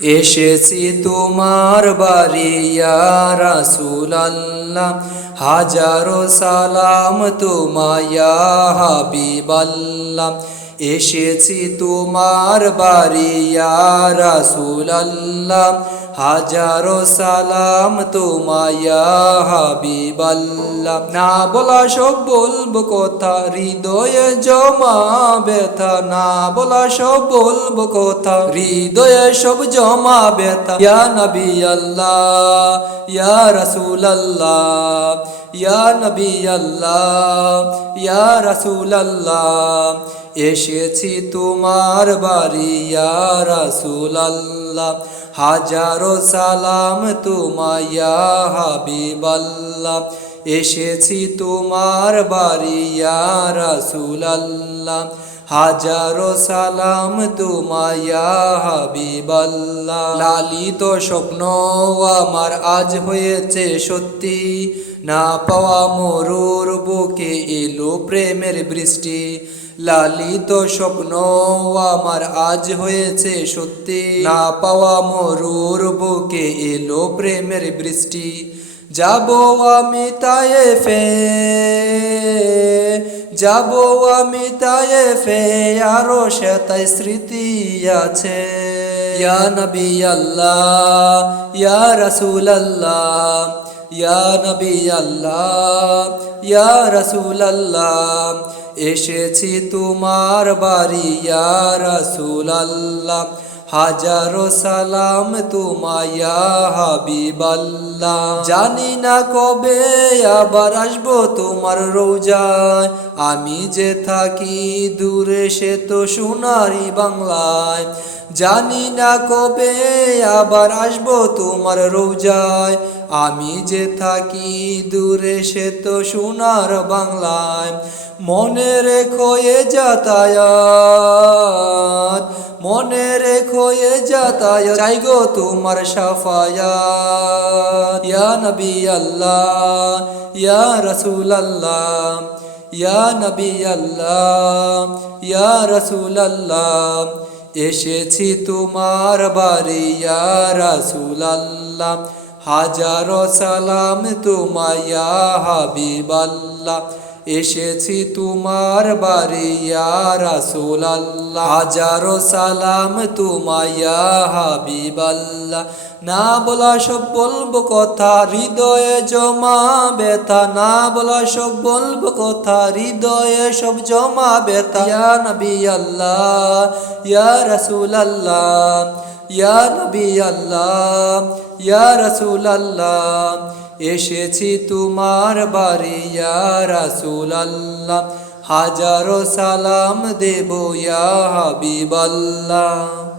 এসেছি তোমার বাড়ি আল্লাহ হাজারো সালাম তোমায়া হাবিবাল্লাহ। এসেছি তোমার বাড়ি আল্লাহ হাজারো সালাম তোমায়া হাবিবাল্লাহ। না বলা সব বলব কথা, হৃদয়ে জমা ব্যথা। না বলা সব বলব কথা, হৃদয়ে সব জমা ব্যথা। ইয়া নবী আল্লাহ ইয়া রাসূল আল্লাহ ইয়া নবী আল্লাহ ইয়া রাসূল আল্লাহ এসেছি তোমার বাড়ি, ইয়া রাসূল আল্লাহ হাজারো সালাম তোমায়া হাবিবাল্লাহ। এসেছি তোমার বাড়ি, ইয়া রাসূল আল্লাহ হাজারো সালাম তোমায়া হাবিবাল্লাহ। লালিত স্বপ্ন আমার আজ হয়েছে সত্যি। না পাওয়া মরুর বুকে এলো প্রেমের বৃষ্টি। লালিত স্বপ্ন আমার আজ হয়েছে সত্যি। না পাওয়া মরুর বুকে এলো প্রেমের বৃষ্টি। যাব আমি তায়ে ফে যাব আমি তায়ে ফে আরও সেতাই স্মৃতি আছে। ইয়া নবী আল্লাহ, ইয়া রাসূল আল্লাহ, ইয়া নবী আল্লাহ, ইয়া রাসূল আল্লাহ এসেছি তোমার বাড়ি রাসূল আল্লাহ হাজারো সালাম তোমায়া হাবিবাল্লাহ। জানি না কবে আবার আসব তোমার রোজায়। আমি যে থাকি দূরে, সে তো সোনারি বাংলায়। জানি না কবে আবার আসব তোমার রোজায়। আমি যে থাকি দূরে সে তো সোনার বাংলায়। মনে রেখো এ যাতায়াত, মনে রেখো এ যাতায়াত। চাই গো তোমার সাফায়াত। ইয়া নবী আল্লাহ, ইয়া রাসূল আল্লাহ ইয়া নবী আল্লাহ, ইয়া রাসূল আল্লাহ এসেছি তোমার বাড়ি, ইয়া রাসূল আল্লাহ হাজারো সালাম তোমায়া হাবিবাল্লাহ। এসেছি তোমার বাড়ি রাসূল আল্লাহ হাজারো সালাম তোমায়া হাবিবাল্লাহ। না বলা সব বলব কথা, হৃদয়ে জমা ব্যথা। না বলা সব বলব কথা, হৃদয়ে সব জমা ব্যথা। ইয়া নবী আল্লাহ, ইয়া রাসূল আল্লাহ ইয়া নবী আল্লাহ, ইয়া রসুল আল্লাহ এসেছি তোমার বাড়ি, ইয়া রসুল আল্লাহ হাজারো সালাম দেব ইয়া হাবিবাল্লাহ।